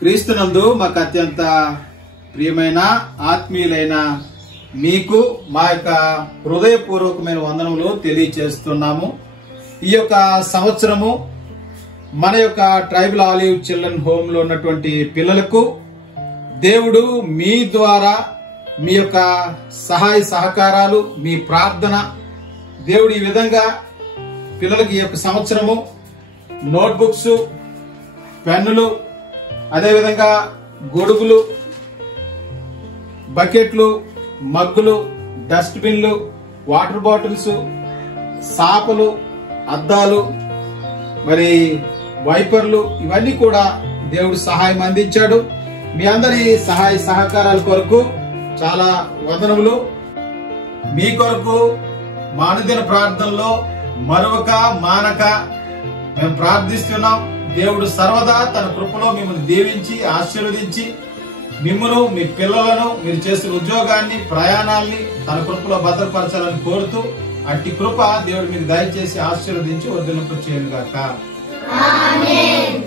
క్రీస్తునందు మాకు అత్యంత ప్రియమైన ఆత్మీయులైన మీకు మా యొక్క హృదయపూర్వకమైన వందనములు తెలియచేస్తున్నాము. ఈ యొక్క సంవత్సరము మన యొక్క ట్రైబల్ ఆలివ్ చిల్డ్రన్ హోమ్ లో ఉన్నటువంటి పిల్లలకు దేవుడు మీ ద్వారా మీ యొక్క సహాయ సహకారాలు, మీ ప్రార్థన, దేవుడు ఈ విధంగా పిల్లలకి ఈ యొక్క సంవత్సరము నోట్బుక్స్, పెన్నులు, అదేవిధంగా గొడుగులు, బకెట్లు, మగ్గులు, డస్ట్ బిన్లు, వాటర్ బాటిల్స్, సాపలు, అద్దాలు, మరి వైపర్లు, ఇవన్నీ కూడా దేవుడు సహాయం అందించాడు. మీ అందరి సహాయ సహకారాల కొరకు చాలా వందనములు. మీ కొరకు మా అనుదిన ప్రార్థనలో మరొక మానక మేము ప్రార్థిస్తున్నాం. దేవుడు సర్వదా తన కృపలో మిమ్మల్ని దీవించి ఆశీర్వదించి మిమ్మల్ని, మీ పిల్లలను, మీరు చేసే ఉద్యోగాన్ని, ప్రయాణాల్ని తన కృపలో భద్రపరచాలని కోరుతూ అట్టి కృప దేవుడు మీకు దయచేసి ఆశీర్వదించి వర్ధిల్లింప చేయను గాక. ఆమేన్.